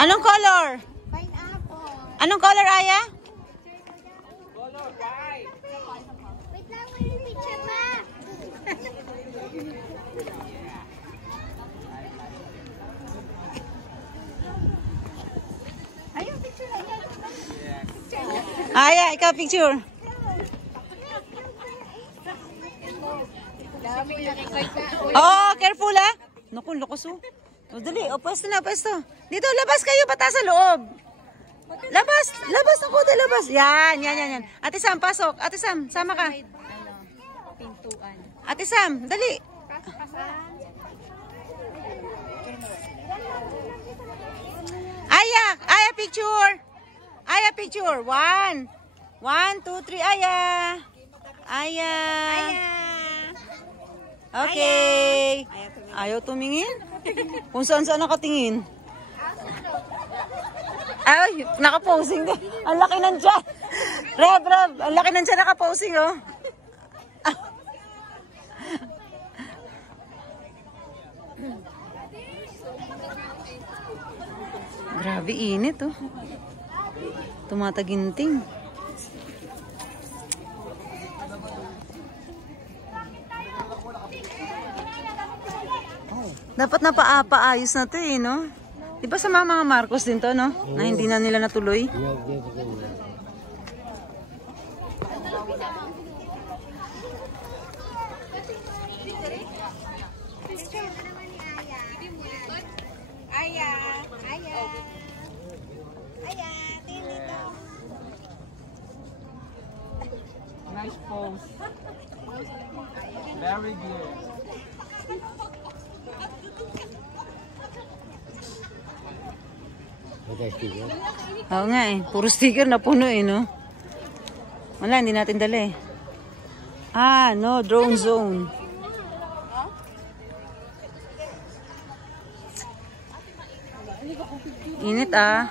Anong color? Pineapple. Anong color, Aya? Color white. Wait lang, may picture pa. Ayun, picture na yan. Aya, ikaw picture. Dami nakikita. Oh, careful ah. Naku, lakas oh. O, dali. O, pwesto na, pwesto. Dito, labas kayo. Bata sa loob. Labas. Labas ako, labas. Yan, yan, yan, yan. Ate Sam, pasok. Ate Sam, sama ka. Pintuan. Ate Sam, dali. Aya, Aya picture. Aya picture. 1, 2, 3, Aya. Aya. Okay. Ayaw tumingin? Kung saan nakatingin? Ay, nakaposing din. Ang laki ng tiyan. Reb, ang laki ng tiyan nakaposing, oh. Grabe init, oh. Tumataginting. Dapat na paayos na to eh, no? Di ba sa mga Marcos din to, no? Na hindi na nila natuloy? Aya. Tingin dito. Nice pose. Very good. Oo nga eh. Puro sticker na puno eh, no? Wala, hindi natin dala eh. Ah, no. Drone zone. Init ah.